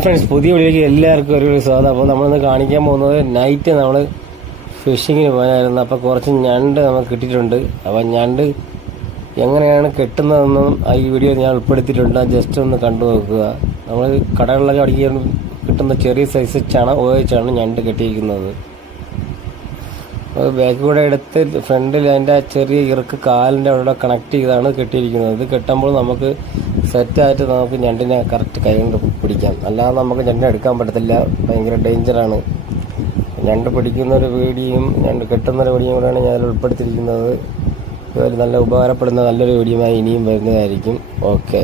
Friends, പുതിയ വീഡിയോയിലേക്ക് എല്ലാവർക്കും ഒരു സ്വാഗതം. അപ്പോൾ നമ്മളിന്ന് കാണിക്കാൻ പോകുന്നത് നൈറ്റ് നമ്മൾ ഫിഷിങ്ങിന് പോയായിരുന്നു. അപ്പോൾ കുറച്ച് ഞണ്ട് നമുക്ക് കിട്ടിയിട്ടുണ്ട്. അപ്പോൾ ഞണ്ട് എങ്ങനെയാണ് കെട്ടുന്നതെന്നും ഈ വീഡിയോ ഞാൻ ഉൾപ്പെടുത്തിയിട്ടുണ്ട്. ജസ്റ്റ് ഒന്ന് കണ്ടു നോക്കുക. നമ്മൾ കടകളിലൊക്കെ അടിക്കാൻ കിട്ടുന്ന ചെറിയ സൈസ് ചണ ഉപയോഗിച്ചാണ് ഞണ്ട് കെട്ടിയിരിക്കുന്നത്. ബാക്ക് കൂടെ എടുത്ത് ഫ്രണ്ടിൽ അതിൻ്റെ ചെറിയ ഇറുക്ക് കാലിൻ്റെ അവിടെ കണക്ട് ചെയ്താണ് കെട്ടിയിരിക്കുന്നത്. ഇത് കെട്ടുമ്പോൾ നമുക്ക് സെറ്റായിട്ട് നമുക്ക് ഞണ്ടിനെ കറക്റ്റ് കൈ കൊണ്ട് പിടിക്കാം. അല്ലാതെ നമുക്ക് ഞണ്ടിനെ എടുക്കാൻ പറ്റത്തില്ല, ഭയങ്കര ഡേഞ്ചറാണ്. ഞണ്ട് പിടിക്കുന്ന ഒരു വീഡിയോയും ഞണ്ട് കെട്ടുന്ന ഒരു വീഡിയോയും കൂടെയാണ് ഞാൻ ഉൾപ്പെടുത്തിയിരിക്കുന്നത്. ഇതുപോലെ നല്ല ഉപകാരപ്പെടുന്ന നല്ലൊരു വീഡിയോയുമായി ഇനിയും വരുന്നതായിരിക്കും. ഓക്കെ.